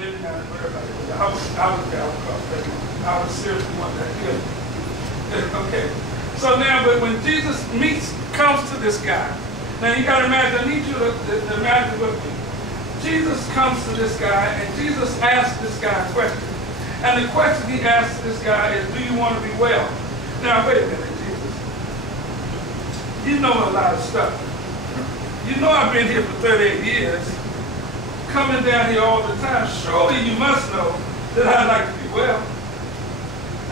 maybe not everybody, but I was down because I was seriously want that healing. Okay. So now, but when Jesus comes to this guy, now you got to imagine, I need you to imagine with me. Jesus comes to this guy, and Jesus asks this guy a question. And the question he asks this guy is, do you want to be well? Now, wait a minute, Jesus. You know a lot of stuff. You know I've been here for 38 years, coming down here all the time. Surely you must know that I'd like to be well.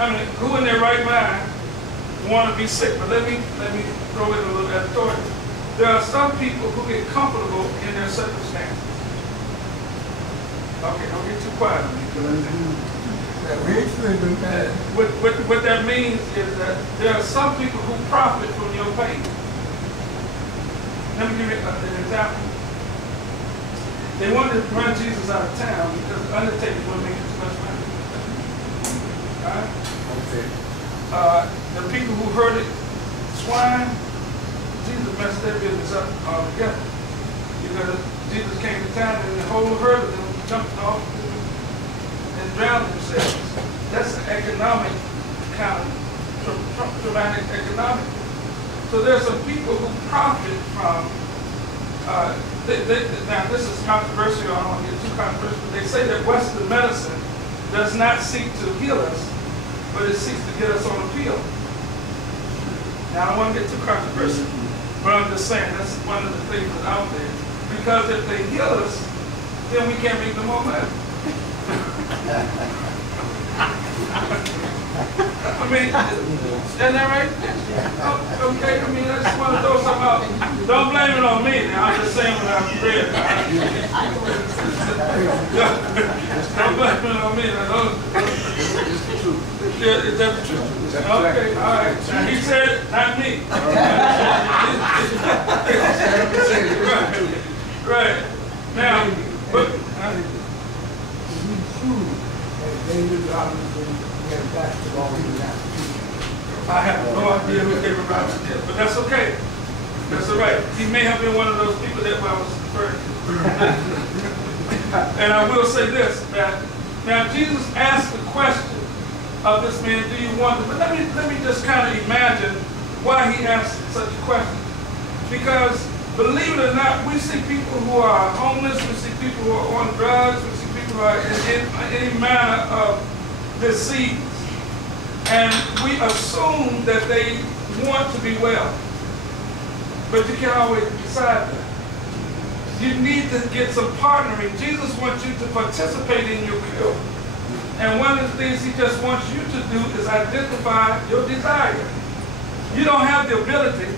I mean, who in their right mind want to be sick? But let me throw in a little editorial. There are some people who get comfortable in their circumstances. Okay, don't get too quiet on me. What that means is that there are some people who profit from your pain. Let me give you an example. They wanted to run Jesus out of town because the undertakers weren't making too much money. All right? Okay. The people who herded swine, Jesus messed their business up altogether. Because Jesus came to town and the whole herd of them jumped off and drowned themselves. That's an economic kind of dramatic economic. So there's some people who profit from, now this is controversial, I don't want to get too controversial, but they say that Western medicine does not seek to heal us, but it seeks to get us on a pill. Now I don't want to get too controversial, but I'm just saying that's one of the things that's out there. Because if they heal us, then we can't make no more money. I mean, isn't that right? Okay, I mean, I just want to throw something out. Don't blame it on me now. I'm just saying what I've read. Don't blame it on me. Is that the truth? Okay, all right. He said it, not me. Right. Now, but I have no idea who David Robinson is, but that's okay. That's all right. He may have been one of those people that I was referring to. And I will say this, that now Jesus asked the question of this man, do you want to? But let me just kind of imagine why he asked such a question. Because believe it or not, we see people who are homeless, we see people who are on drugs, we see people who are in any manner of disease. And we assume that they want to be well. But you can't always decide that. You need to get some partnering. Jesus wants you to participate in your cure. And one of the things he just wants you to do is identify your desire. You don't have the ability,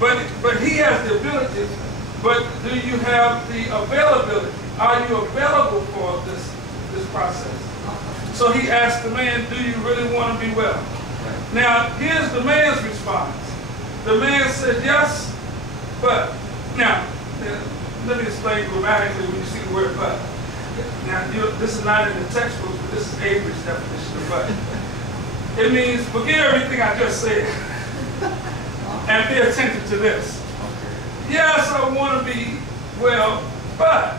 but he has the ability, but do you have the availability? Are you available for this process? So he asked the man, do you really want to be well? Now, here's the man's response. The man said, yes, but. Now, let me explain grammatically when you see the word but. Now, this is not in the textbooks, but this is Avery's definition of but. It means, forget everything I just said, and pay attention to this. Yes, I want to be well, but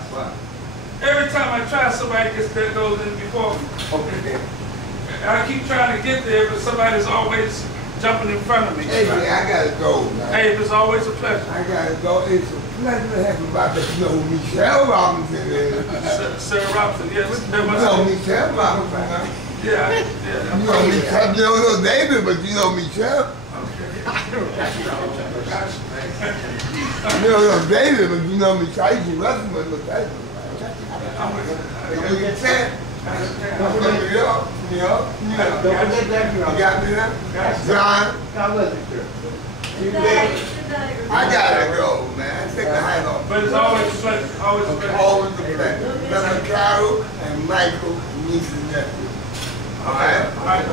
every time I try, somebody that goes in before me. Okay. I keep trying to get there, but somebody's always jumping in front of me. Hey, man, I gotta go, man. Hey, it's always a pleasure. I gotta go. It's a pleasure to have you about to know who Michelle Robinson is. Sarah Robinson, yes. You know Michelle Robinson, huh? Yeah. You know Michelle. You don't know David, but you know Michelle. Okay. You don't know David, but you know Michelle. I used to wrestle with Michelle. You get that? You got me now? John? God bless you, sir. I gotta go, man. Take the hat off. But it's always a pleasure. Always a pleasure. Always a pleasure. Remember Carol and Michael, niece and nephew. All right?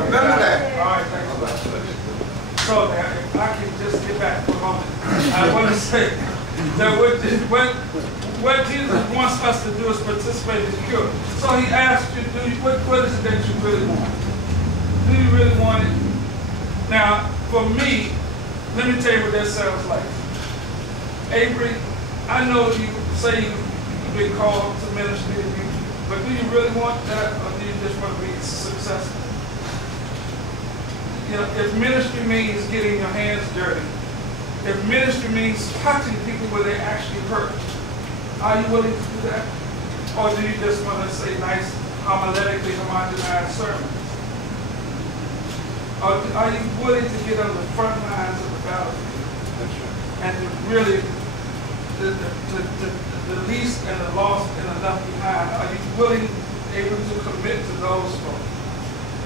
Remember that. All right, thanks. So, if I can just get back for a moment, I want to say that what Jesus wants us to do is participate in the cure. So he asked you, what is it that you really want? Do you really want it? Now, for me, let me tell you what that sounds like. Avery, I know you say you've been called to ministry and you But do you really want that, or do you just want to be successful? You know, if ministry means getting your hands dirty, if ministry means touching people where they actually hurt, are you willing to do that? Or do you just want to say nice, homiletically homogenized sermons? Or are you willing to get on the front lines of the battlefield? That's right. And to really, the least and the lost and the left behind, are you willing, able to commit to those folks?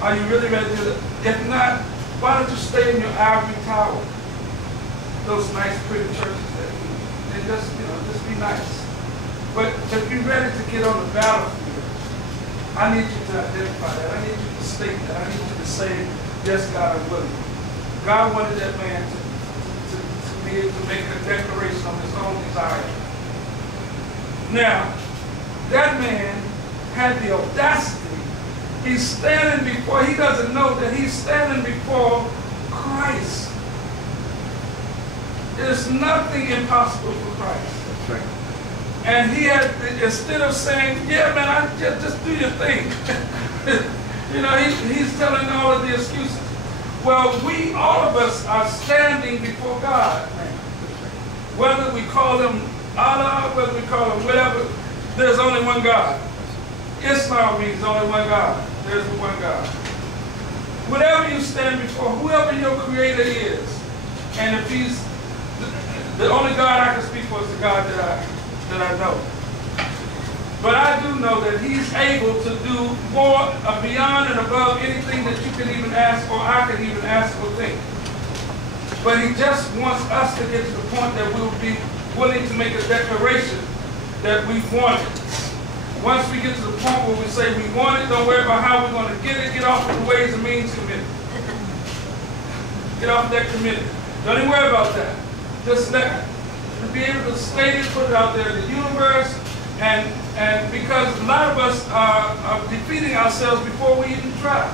Are you really ready to do that? If not, why don't you stay in your ivory tower? Those nice, pretty churches that you, and just, just be nice. But if you're ready to get on the battlefield, I need you to identify that. I need you to state that. I need you to say, yes, God, I'm willing. God wanted that man to be able to make a declaration of his own desire. Now, that man had the audacity. He's standing before, he doesn't know that he's standing before Christ. There's nothing impossible for Christ. That's right. And he had, instead of saying, yeah, man, just do your thing. He's telling all of the excuses. Well, all of us are standing before God, man. Whether we call him Allah, whether we call him whatever, there's only one God. Islam means only one God. There's one God. Whatever you stand before, whoever your creator is, and if he's the only God I can speak for is the God that I know. But I do know that he's able to do more beyond and above anything that you can even ask or I can even ask or think. But he just wants us to get to the point that we'll be willing to make a declaration that we want it. Once we get to the point where we say we want it, don't worry about how we're going to get it. Get off of the Ways and Means Committee. Get off that committee. Don't even worry about that. Just let to be able to state it, put it out there in the universe, and because a lot of us are defeating ourselves before we even try.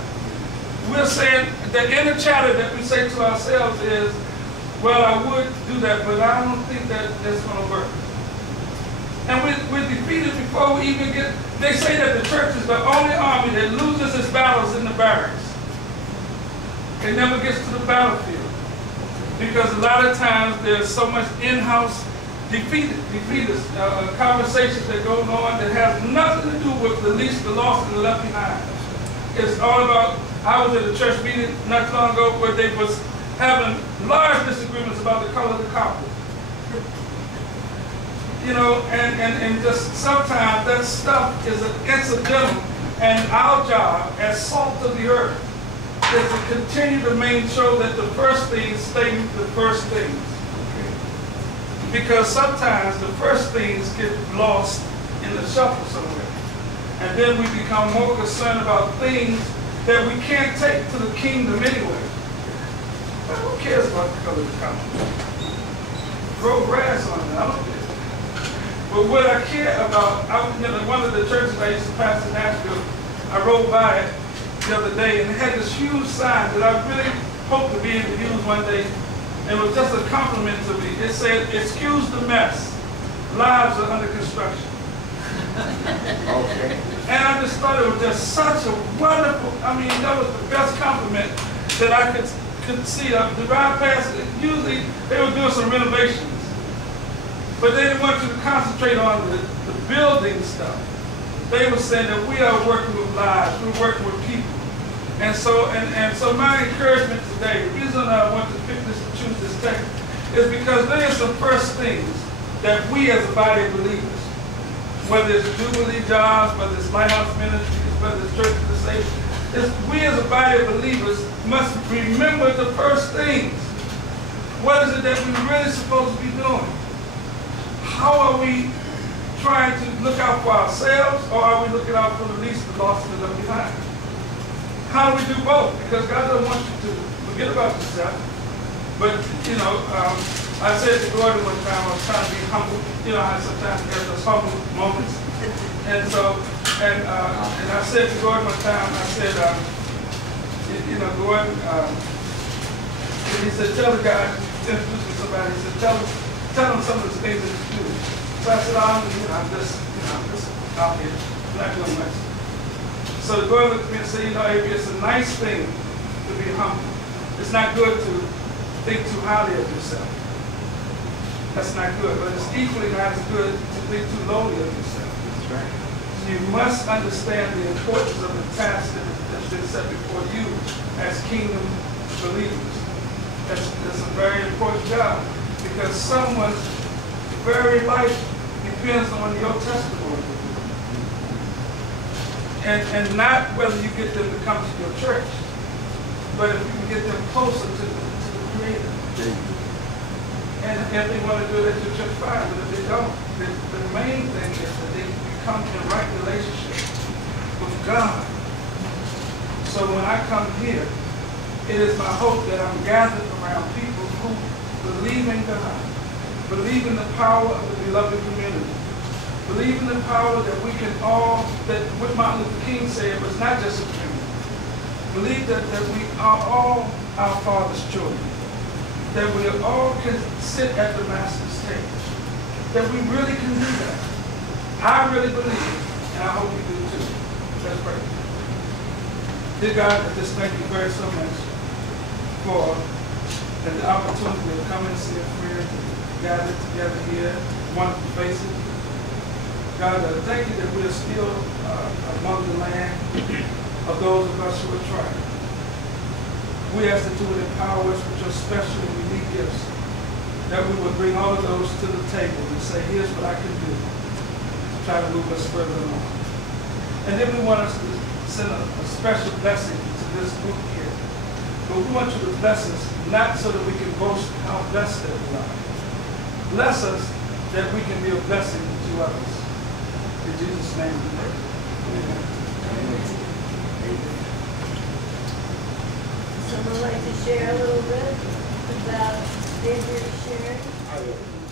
We're saying, the inner chatter that we say to ourselves is, well, I would do that, but I don't think that that's going to work. And we're defeated before we even get, they say that the church is the only army that loses its battles in the barracks. It never gets to the battlefield. Because a lot of times there's so much in-house defeaters, conversations that go on that has nothing to do with the least, the lost, and the left behind. It's all about, I was at a church meeting not too long ago where they was having large disagreements about the color of the carpet. And just sometimes that stuff is incidental, and our job as salt of the earth is to continue to make sure that the first things stay the first things. Because sometimes the first things get lost in the shuffle somewhere. And then we become more concerned about things that we can't take to the kingdom anyway. But who cares about the color of the carpet? Grow grass on it, I don't care. But what I care about, one of the churches I used to pastor in Nashville, I rode by it the other day, and it had this huge sign that I really hope to be able to use one day. It was just a compliment to me. It said, "Excuse the mess. Lives are under construction." Okay. And I just thought it was just such a wonderful, that was the best compliment that I could see. The drive past it, usually they were doing some renovations. But they didn't want you to concentrate on the building stuff. They were saying that we are working with lives, we're working with people. And so my encouragement today, the reason I want to choose this text is because there are some first things that we as a body of believers, whether it's Jubilee jobs, whether it's Lighthouse Ministries, whether it's Church of the Savior, we as a body of believers must remember the first things. What is it that we're really supposed to be doing? How are we trying to look out for ourselves, or are we looking out for the least, the lost, and the left behind? How do we do both? Because God doesn't want you to forget about yourself. But, I said to Gordon one time, I was trying to be humble. I sometimes get those humble moments. And I said to Gordon one time, I said, Gordon, he said, tell the guy, introduce me to somebody, he said, tell him some of the things that you do. So I said, I'm just out here. Not doing much. So the boy looked at me and said, you know, Avery, it's a nice thing to be humble. It's not good to think too highly of yourself. That's not good, but it's equally not as good to think too lowly of yourself. That's right. So you must understand the importance of the task that's been set before you as kingdom believers. That's a very important job because someone's very life depends on your testimony. And not whether you get them to come to your church, but if you can get them closer to the Creator. And if they want to do it at your church, fine, but if they don't, the main thing is that they become in right relationship with God. So when I come here, it is my hope that I'm gathered around people who believe in God, believe in the power of the beloved community, believe in the power that we can all, that what Martin Luther King said was not just a dream. Believe that we are all our Father's children, that we all can sit at the Master's table, that we really can do that. I really believe it, and I hope you do too. Let's pray. Dear God, I just thank you very so much for the opportunity to come and see a friend gathered together here, wonderful faces. God, thank you that we are still among the land of those of us who are trying. We ask that you would empower us with your special and unique gifts, that we would bring all of those to the table and say, here's what I can do to try to move us further along. And then we want us to send a special blessing to this group here. But we want you to bless us, not so that we can boast how blessed that we are. Bless us that we can be a blessing to others. In Jesus' name we pray. Amen. Someone like to share a little bit about Avery sharing? I will.